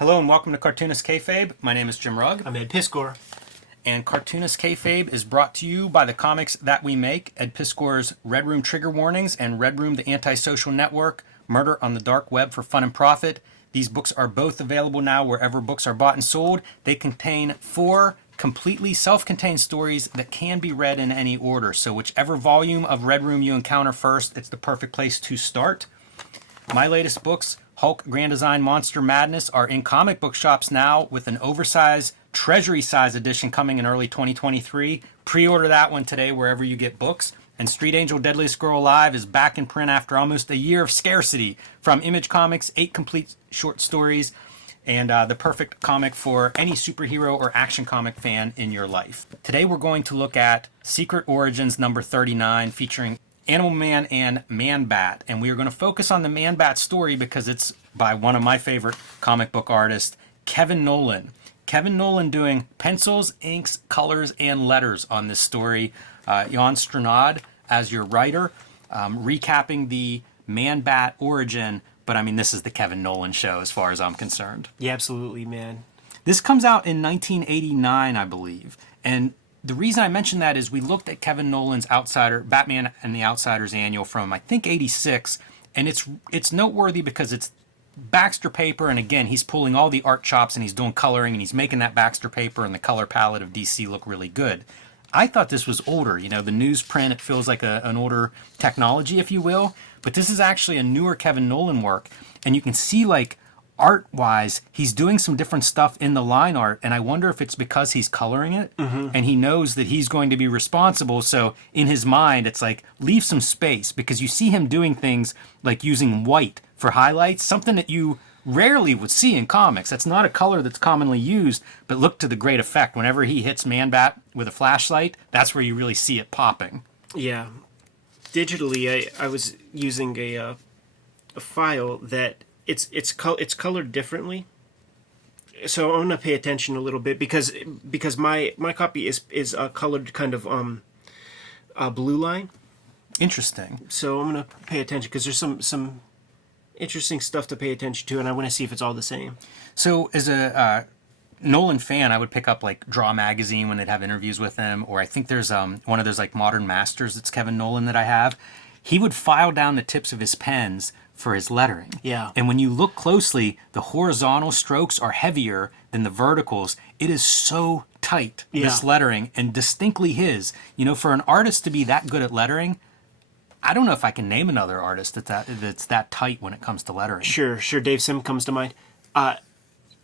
Hello and welcome to Cartoonist Kayfabe. My name is Jim Rugg. I'm Ed Piskor. And Cartoonist Kayfabe is brought to you by the comics that we make, Ed Piskor's Red Room Trigger Warnings and Red Room the Antisocial Network, Murder on the Dark Web for Fun and Profit. These books are both available now wherever books are bought and sold. They contain 4 completely self-contained stories that can be read in any order. So whichever volume of Red Room you encounter first, it's the perfect place to start. My latest books, Hulk Grand Design Monster Madness, are in comic book shops now with an oversized treasury size edition coming in early 2023. Pre-order that one today wherever you get books. And Street Angel Deadliest Girl Alive is back in print after almost a year of scarcity. From Image Comics, 8 complete short stories, and the perfect comic for any superhero or action comic fan in your life. Today we're going to look at Secret Origins number 39, featuring Animal Man and Man-Bat. And we are going to focus on the Man-Bat story because it's by one of my favorite comic book artists, Kevin NOWLAN. Kevin NOWLAN doing pencils, inks, colors, and letters on this story. Jan Stranad as your writer, recapping the Man-Bat origin. But I mean, this is the Kevin NOWLAN show as far as I'm concerned. Yeah, absolutely, man. This comes out in 1989, I believe. And the reason I mention that is we looked at Kevin NOWLAN's Batman and the Outsiders annual from, I think, 86. And it's noteworthy because it's Baxter paper, and again, he's pulling all the art chops and he's doing coloring and he's making that Baxter paper and the color palette of DC look really good. I thought this was older, the newsprint, it feels like an older technology, if you will, but this is actually a newer Kevin NOWLAN work, and you can see, like, art-wise, he's doing some different stuff in the line art, and I wonder if it's because he's coloring it, and he knows that he's going to be responsible, so in his mind, it's like, leave some space, because you see him doing things like using white for highlights, something that you rarely would see in comics. That's not a color that's commonly used, but look to the great effect. Whenever he hits Man-Bat with a flashlight, that's where you really see it popping. Yeah. Digitally, I was using a file that it's colored differently. So I'm gonna pay attention a little bit because my copy is colored kind of blue line. Interesting. So I'm gonna pay attention because there's some interesting stuff to pay attention to, and I want to see if it's all the same. So as a NOWLAN fan, I would pick up like Draw Magazine when they'd have interviews with him, or I think there's one of those like Modern Masters that's Kevin NOWLAN that I have. He would file down the tips of his pens for his lettering. Yeah. And when you look closely, the horizontal strokes are heavier than the verticals. It is so tight, this lettering, and distinctly his. For an artist to be that good at lettering, I don't know if I can name another artist that's that tight when it comes to lettering. Sure. Dave Sim comes to mind. A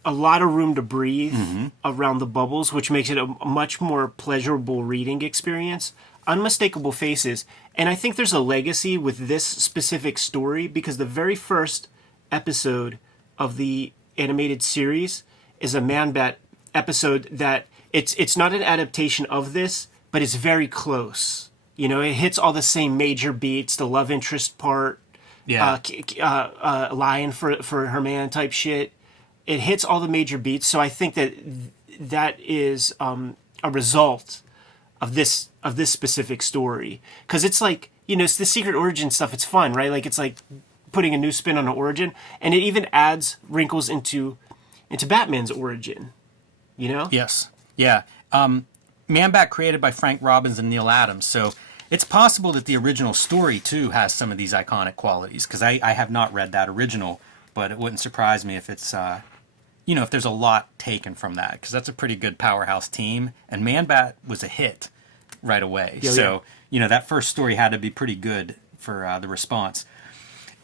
lot of room to breathe around the bubbles, which makes it a much more pleasurable reading experience. Unmistakable faces. And I think there's a legacy with this specific story because the very first episode of the animated series is a Man-Bat episode that it's not an adaptation of this, but it's very close. It hits all the same major beats, the love interest part, lying for her man type shit. It hits all the major beats, so I think that is a result of this specific story. Because it's like, it's the Secret Origin stuff, it's fun, right? Like, it's like putting a new spin on an origin, and it even adds wrinkles into Batman's origin, Yes. Yeah. Man-Bat created by Frank Robbins and Neil Adams, so it's possible that the original story, too, has some of these iconic qualities, because I have not read that original, but it wouldn't surprise me if it's, if there's a lot taken from that, because that's a pretty good powerhouse team, and Man-Bat was a hit right away. That first story had to be pretty good for the response.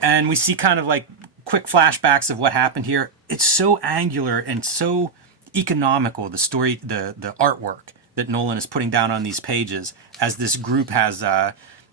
And we see kind of like quick flashbacks of what happened here. It's so angular and so economical, the story, the artwork that NOWLAN is putting down on these pages, as this group has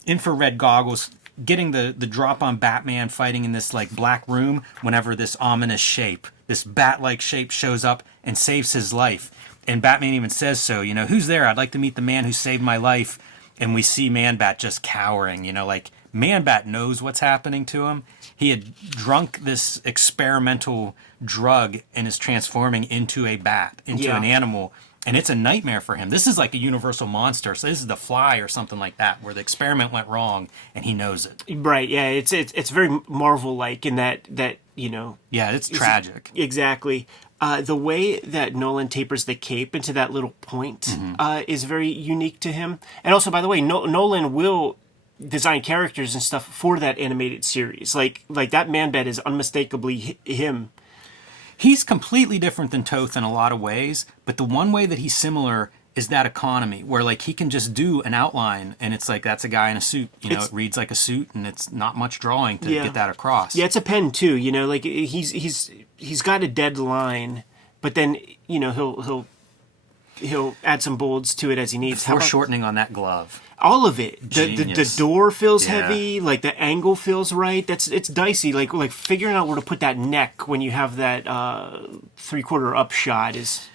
infrared goggles, getting the drop on Batman fighting in this like black room whenever this ominous shape, this bat-like shape shows up and saves his life. And Batman even says so, who's there? I'd like to meet the man who saved my life. And we see Man-Bat just cowering, like Man-Bat knows what's happening to him. He had drunk this experimental drug and is transforming into a bat, into an animal. And it's a nightmare for him. This is like a universal monster. So this is the Fly or something like that, where the experiment went wrong and he knows it. Right, yeah. It's very Marvel-like in that Yeah, it's tragic. Exactly. The way that Nolan tapers the cape into that little point is very unique to him. And also, by the way, Nolan will design characters and stuff for that animated series. Like that Man-Bat is unmistakably him. He's completely different than Toth in a lot of ways, but the one way that he's similar is that economy, where like he can just do an outline and it's like that's a guy in a suit. It reads like a suit and it's not much drawing to get that across. Yeah, it's a pen too. Like he's got a dead line, but then he'll add some bolds to it as he needs. Foreshortening on that glove. All of it. The door feels heavy. Like the angle feels right. It's dicey. Like figuring out where to put that neck when you have that 3/4 up shot is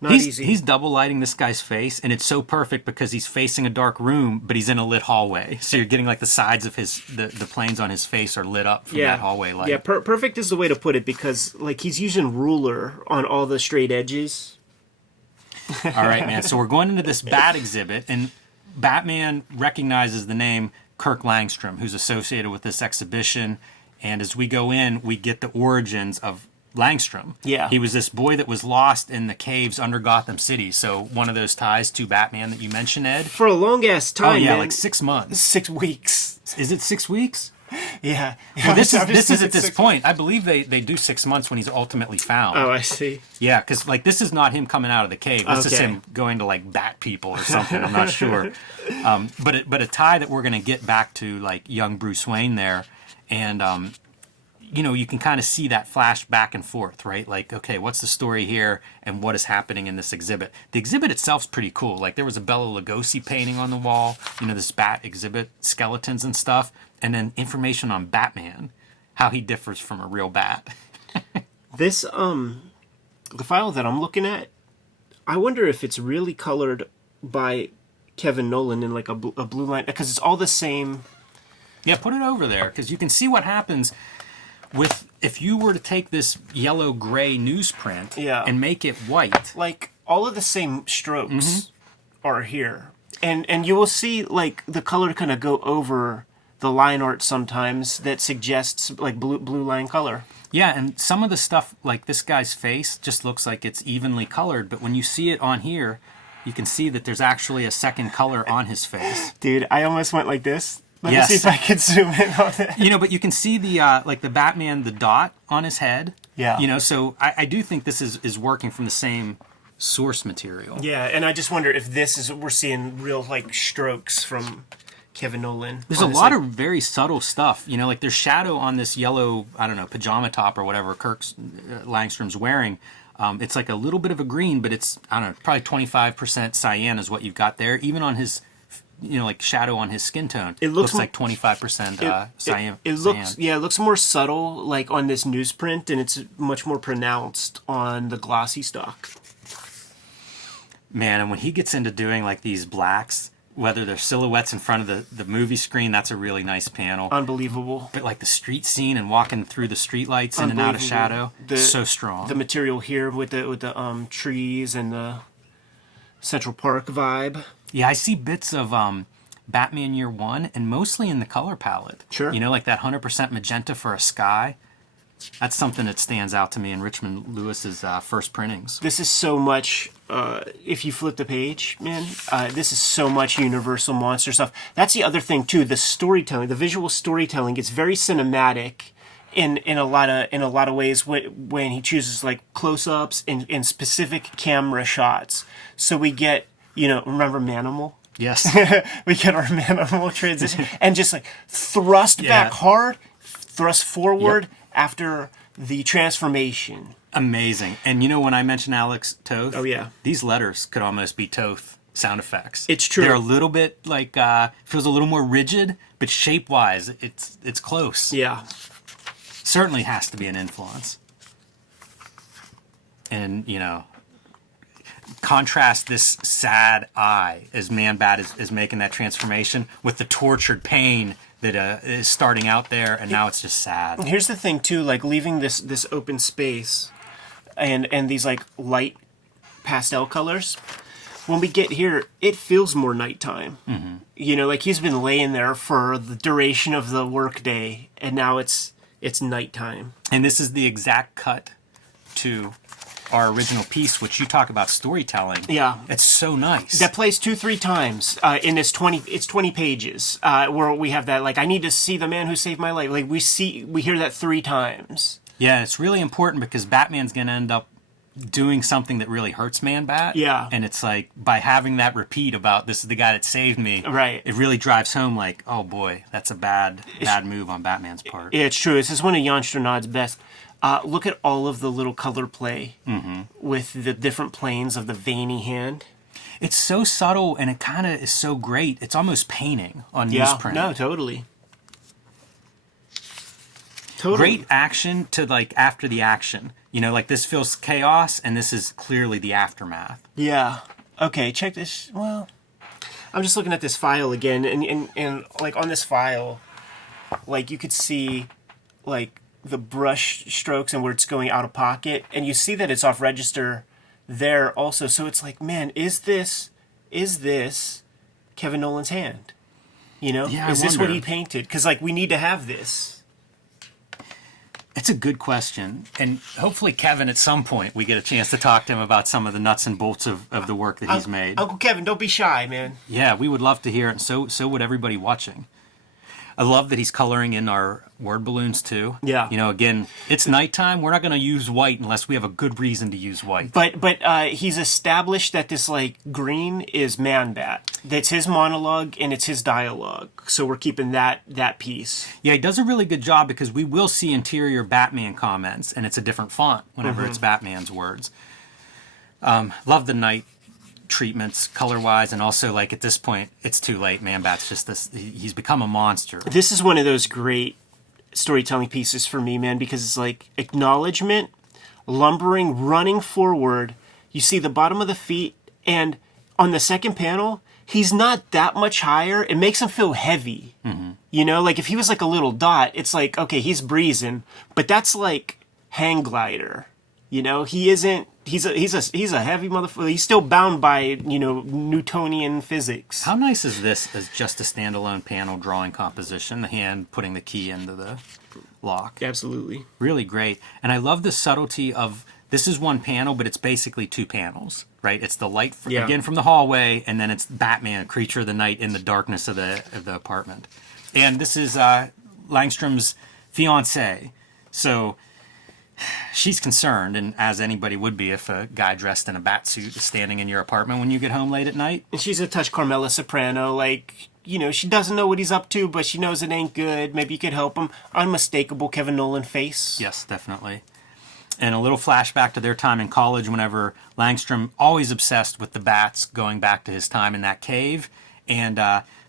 not easy. He's double lighting this guy's face, and it's so perfect because he's facing a dark room, but he's in a lit hallway. So you're getting like the sides of the planes on his face are lit up from that hallway light. Yeah, perfect is the way to put it because like he's using ruler on all the straight edges. All right, man. So we're going into this bat exhibit, and Batman recognizes the name Kirk Langstrom, who's associated with this exhibition. And as we go in, we get the origins of Langstrom. Yeah. He was this boy that was lost in the caves under Gotham City. So one of those ties to Batman that you mentioned, Ed. For a long-ass time, Oh, yeah, man. like 6 months. 6 weeks. Is it 6 weeks? Yeah. Well, this is at this point. I believe they do 6 months when he's ultimately found. Oh, I see. Yeah, because like this is not him coming out of the cave. This is him going to like bat people or something. I'm not sure. But a tie that we're gonna get back to like young Bruce Wayne there, and you can kind of see that flash back and forth, right? Like, okay, what's the story here, and what is happening in this exhibit? The exhibit itself's pretty cool. Like there was a Bela Lugosi painting on the wall. This bat exhibit, skeletons and stuff. And then information on Batman, how he differs from a real bat. This, the file that I'm looking at, I wonder if it's really colored by Kevin Nolan in like a blue line, because it's all the same. Yeah, put it over there, because you can see what happens with if you were to take this yellow-gray newsprint and make it white. Like, all of the same strokes are here. And you will see, like, the color kind of go over the line art sometimes that suggests like blue line color. Yeah, and some of the stuff like this guy's face just looks like it's evenly colored, but when you see it on here, you can see that there's actually a second color on his face. Dude, I almost went like this. Let me see if I can zoom in on it. But you can see the like the Batman, the dot on his head. Yeah. So I do think this is working from the same source material. Yeah, and I just wonder if we're seeing real like strokes from Kevin Nolan. There's a lot of very subtle stuff, like there's shadow on this yellow, I don't know, pajama top or whatever Langstrom's wearing. It's like a little bit of a green, but it's, I don't know, probably 25% cyan is what you've got there. Even on his, like shadow on his skin tone, it looks like 25% cyan. It looks more subtle like on this newsprint, and it's much more pronounced on the glossy stock. Man, and when he gets into doing like these blacks, whether they're silhouettes in front of the movie screen, that's a really nice panel. Unbelievable. But like the street scene and walking through the street lights in and out of shadow, so strong. The material here with the trees and the Central Park vibe. Yeah, I see bits of Batman Year One, and mostly in the color palette. Sure. Like that 100% magenta for a sky. That's something that stands out to me in Richmond Lewis's first printings. This is so much, if you flip the page, man, this is so much Universal Monster stuff. That's the other thing, too, the storytelling, the visual storytelling. It's very cinematic in a lot of ways when he chooses, like, close-ups and specific camera shots. So we get, remember Manimal? Yes. We get our Manimal transition and just, like, thrust back hard, thrust forward. Yep. After the transformation. Amazing. And when I mentioned Alex Toth, oh yeah, these letters could almost be Toth sound effects. It's true. They're a little bit like feels a little more rigid, but shape wise, it's close. Yeah. Certainly has to be an influence. And contrast this sad eye as Man-Bat is making that transformation with the tortured pain that is starting out there, and now it's just sad. Here's the thing, too, like leaving this open space and these like light pastel colors. When we get here, it feels more nighttime. Mm-hmm. Like he's been laying there for the duration of the workday, and now it's it's nighttime. And this is the exact cut to our original piece, which you talk about storytelling. Yeah. It's so nice. That plays 2-3 times in this 20 pages where we have that, like, I need to see the man who saved my life. Like, we hear that 3 times. Yeah, it's really important because Batman's going to end up doing something that really hurts Man-Bat. Yeah. And it's like, by having that repeat about, this is the guy that saved me, right, it really drives home, like, oh boy, that's a bad move on Batman's part. Yeah, it's true. This is one of Jan Strnad's best. Look at all of the little color play with the different planes of the veiny hand. It's so subtle, and it kind of is so great. It's almost painting on newsprint. No, totally. Great action to, like, after the action. You know, like, this feels chaos, and this is clearly the aftermath. Yeah. Okay, check this. Well, I'm just looking at this file again, and like, on this file, like, you could see, like, the brush strokes and where it's going out of pocket, and you see that it's off register there also. So it's like, man, is this Kevin Nolan's hand? You know, yeah, is this what he painted? Because, like, we need to have this. It's a good question, and hopefully Kevin, at some point, we get a chance to talk to him about some of the nuts and bolts of the work that he's made. Uncle Kevin, don't be shy, man. Yeah, we would love to hear it, and so would everybody watching. I love that he's coloring in our word balloons, too. Yeah. You know, again, it's nighttime. We're not going to use white unless we have a good reason to use white. But he's established that this, like, green is Man-Bat. That's his monologue, and it's his dialogue. So we're keeping that piece. Yeah, he does a really good job because we will see interior Batman comments, and it's a different font whenever it's Batman's words. Love the night treatments color-wise, and also, like, at this point, it's too late. Man-Bat's just this, he's become a monster. This is one of those great storytelling pieces for me, man, because it's like acknowledgement, lumbering, running forward. You see the bottom of the feet, and on the second panel, he's not that much higher. It makes him feel heavy. You know, like, if he was like a little dot, it's like, okay, he's breezing, but that's like hang glider. You know, he isn't. He's a heavy motherfucker. He's still bound by, you know, Newtonian physics. How nice is this as just a standalone panel drawing composition? The hand putting the key into the lock. Absolutely. Really great. And I love the subtlety of, this is one panel, but it's basically 2 panels, right? It's the light, again, from the hallway, and then it's Batman, creature of the night, in the darkness of the apartment. And this is Langstrom's fiancée. So she's concerned, and as anybody would be if a guy dressed in a bat suit is standing in your apartment when you get home late at night. And she's a touch Carmela Soprano, like, you know, she doesn't know what he's up to, but she knows it ain't good. Maybe you could help him. Unmistakable Kevin Nolan face. Yes, definitely. And a little flashback to their time in college whenever Langstrom, always obsessed with the bats, going back to his time in that cave, and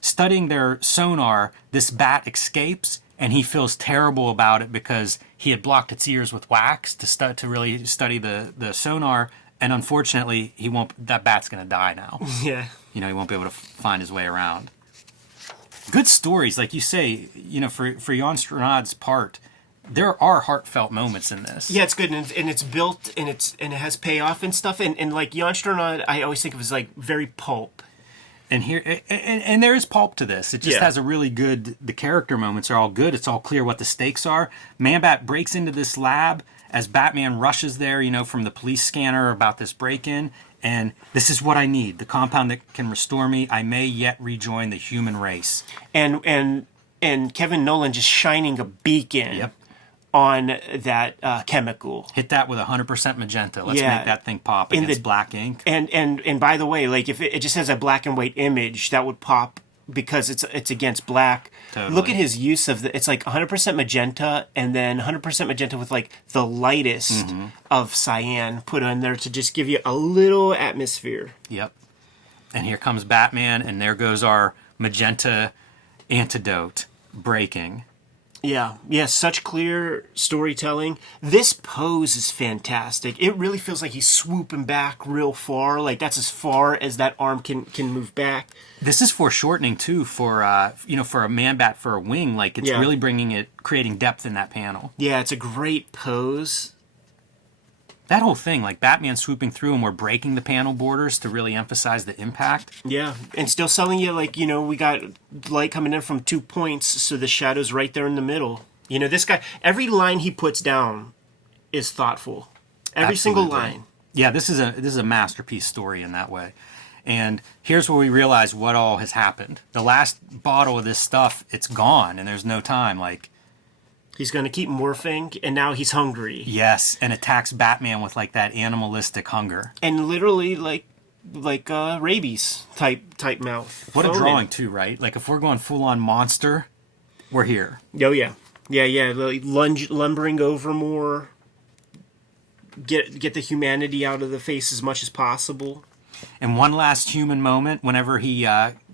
studying their sonar, this bat escapes, and he feels terrible about it because he had blocked its ears with wax to really study the sonar, and unfortunately, that bat's going to die now. Yeah. You know, he won't be able to find his way around. Good stories, like you say, you know, for Jan Strnad's part, there are heartfelt moments in this. Yeah, it's good, and it's built, and it has payoff and stuff, and like Jan Strnad, I always think of as like very pulp. And here, and there is pulp to this. It just has a really good. The character moments are all good. It's all clear what the stakes are. Man-Bat breaks into this lab as Batman rushes there, you know, from the police scanner about this break-in. And this is what I need: the compound that can restore me. I may yet rejoin the human race. And Kevin Nolan just shining a beacon. Yep. On that chemical. Hit that with 100% magenta. Let's make that thing pop against black ink. And by the way, like, if it just has a black and white image, that would pop because it's against black. Totally. Look at his use of it's like 100% magenta, and then 100% magenta with like the lightest of cyan put on there to just give you a little atmosphere. Yep. And here comes Batman, and there goes our magenta antidote breaking. Yeah, such clear storytelling. This pose is fantastic. It really feels like he's swooping back real far. Like, that's as far as that arm can move back. This is foreshortening too for for a Man-Bat for a wing. Like, it's really creating depth in that panel. Yeah, it's a great pose. That whole thing, like Batman swooping through and we're breaking the panel borders to really emphasize the impact. Yeah, and still selling you, like, you know, we got light coming in from 2 points, so the shadow's right there in the middle. You know, this guy, every line he puts down is thoughtful. Every single Absolutely. line. Yeah, this is a masterpiece story in that way. And here's where we realize what all has happened. The last bottle of this stuff, it's gone, and there's no time. Like, He's going to keep morphing, and now he's hungry. yes, and attacks Batman with like that animalistic hunger. And literally, like rabies type mouth. What a Foaming. drawing too, right? Like if we're going full on monster, we're here. Oh yeah, yeah. Like lumbering over more. Get the humanity out of the face as much as possible. And one last human moment whenever he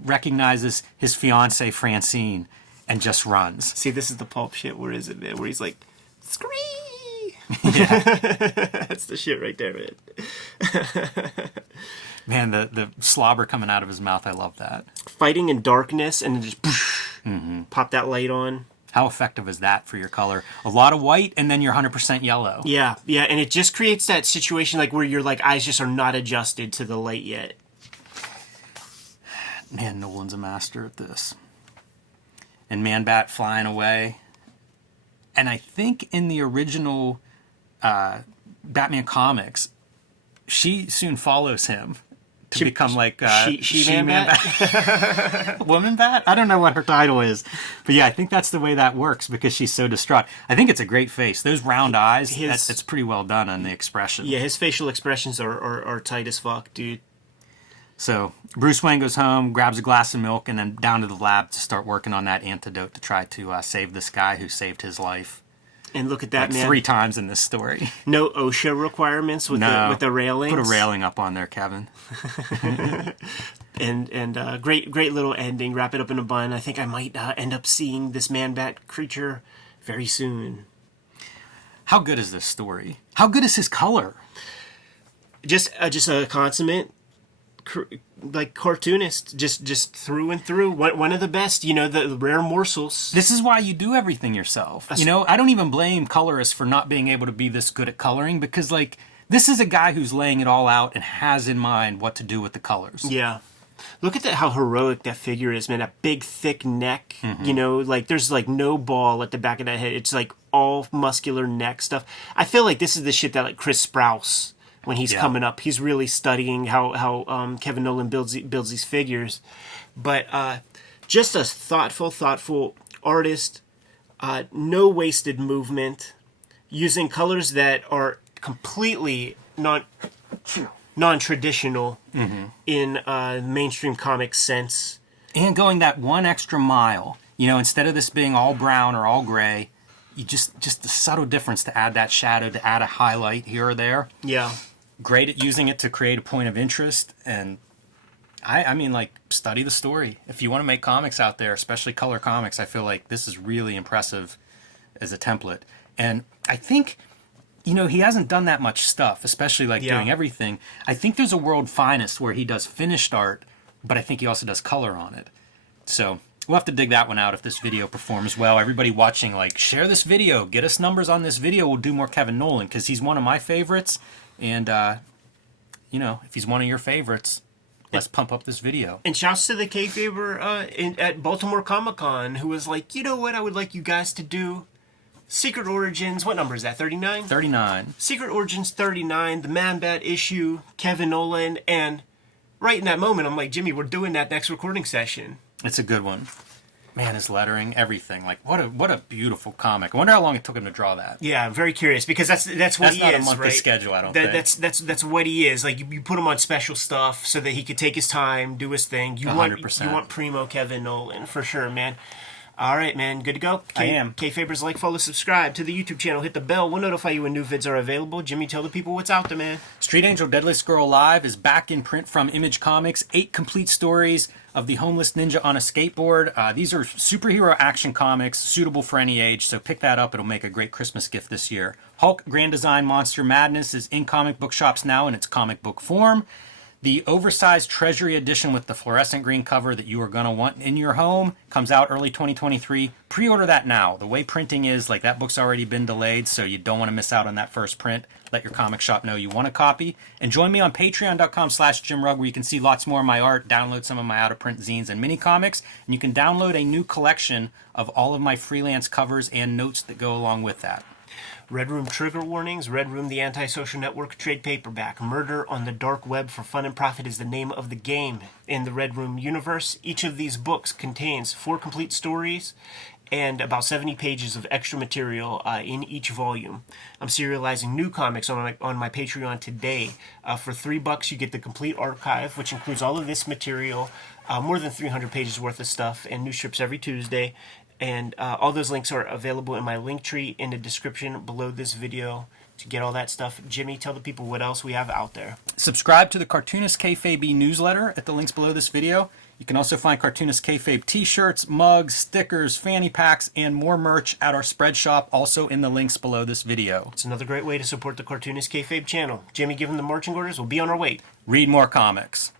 recognizes his fiancee Francine and just runs. See, this is the pulp shit. Where is it, man? Where he's like, scree. Yeah. That's the shit right there, man. Man, the slobber coming out of his mouth, I love that. Fighting in darkness and then just pop that light on. How effective is that for your color? A lot of white and then you're 100% yellow. Yeah, and it just creates that situation like where your like eyes just are not adjusted to the light yet. Man, Nolan's a master at this. And Man-Bat flying away. And I think in the original Batman comics, she soon follows him to become like she Man-Bat? Woman Bat? I don't know what her title is. But yeah, I think that's the way that works because she's so distraught. I think it's a great face. Those round eyes, it's pretty well done on the expression. Yeah, his facial expressions are tight as fuck, dude. So Bruce Wayne goes home, grabs a glass of milk, and then down to the lab to start working on that antidote to try to save this guy who saved his life. And look at that, Like man. 3 times in this story. No OSHA requirements with the railings. Put a railing up on there, Kevin. And great little ending. Wrap it up in a bun. I think I might end up seeing this Man-Bat creature very soon. How good is this story? How good is his color? Just a consummate, like cartoonist, just through and through. One of the best. You know, the rare morsels. This is why you do everything yourself. You know, I don't even blame colorists for not being able to be this good at coloring because, like, this is a guy who's laying it all out and has in mind what to do with the colors. Yeah. Look at that, how heroic that figure is, man. That big, thick neck. You know, like, there's, like, no ball at the back of that head. It's, like, all muscular neck stuff. I feel like this is the shit that, like, Chris Sprouse, when he's coming up, he's really studying how Kevin Nolan builds these figures. But just a thoughtful artist, no wasted movement, using colors that are completely non-traditional in mainstream comic sense. And going that one extra mile. You know, instead of this being all brown or all gray, you just the subtle difference to add that shadow, to add a highlight here or there. Yeah. Great at using it to create a point of interest. And I mean, like, study the story. If you want to make comics out there, especially color comics, I feel like this is really impressive as a template. And I think, you know, he hasn't done that much stuff, especially like doing everything. I think there's a World Finest where he does finished art, but I think he also does color on it. So we'll have to dig that one out if this video performs well. Everybody watching, like, share this video. Get us numbers on this video. We'll do more Kevin Nolan because he's one of my favorites. And, you know, if he's one of your favorites, let's pump up this video. And shouts to the Kayfabe at Baltimore Comic-Con, who was like, you know what I would like you guys to do? Secret Origins, what number is that, 39? 39. Secret Origins 39, the Man-Bat issue, Kevin Nolan, and right in that moment, I'm like, Jimmy, we're doing that next recording session. It's a good one. Man, his lettering, everything. Like, what a beautiful comic. I wonder how long it took him to draw that. Yeah, I'm very curious, because that's what That's he not is, a monthly right? schedule, I don't think. That's what he is. Like, you put him on special stuff so that he could take his time, do his thing. You 100%. want primo Kevin Nolan, for sure, man. All right, man. Good to go? I am. Kayfabers, like, follow, subscribe to the YouTube channel. Hit the bell. We'll notify you when new vids are available. Jimmy, tell the people what's out there, man. Street Angel Deadliest Girl Live is back in print from Image Comics. 8 complete stories of the homeless ninja on a skateboard. These are superhero action comics suitable for any age, so pick that up. It'll make a great Christmas gift this year. Hulk Grand Design Monster Madness is in comic book shops now in its comic book form. The oversized Treasury Edition with the fluorescent green cover that you are going to want in your home comes out early 2023. Pre-order that now. The way printing is, like, that book's already been delayed, so you don't want to miss out on that first print. Let your comic shop know you want a copy. And join me on patreon.com/JimRugg, where you can see lots more of my art, download some of my out-of-print zines and mini comics, and you can download a new collection of all of my freelance covers and notes that go along with that. Red Room Trigger Warnings, Red Room The Antisocial Network trade paperback. Murder on the Dark Web for Fun and Profit is the name of the game in the Red Room universe. Each of these books contains 4 complete stories and about 70 pages of extra material in each volume. I'm serializing new comics on my Patreon today. For $3, you get the complete archive, which includes all of this material, more than 300 pages worth of stuff, and new strips every Tuesday. And all those links are available in my link tree in the description below this video to get all that stuff. Jimmy, tell the people what else we have out there. Subscribe to the Cartoonist Kayfabe newsletter at the links below this video. You can also find Cartoonist Kayfabe t-shirts, mugs, stickers, fanny packs, and more merch at our spread shop, also in the links below this video. It's another great way to support the Cartoonist Kayfabe channel. Jimmy, given the marching orders, we'll be on our way. Read more comics.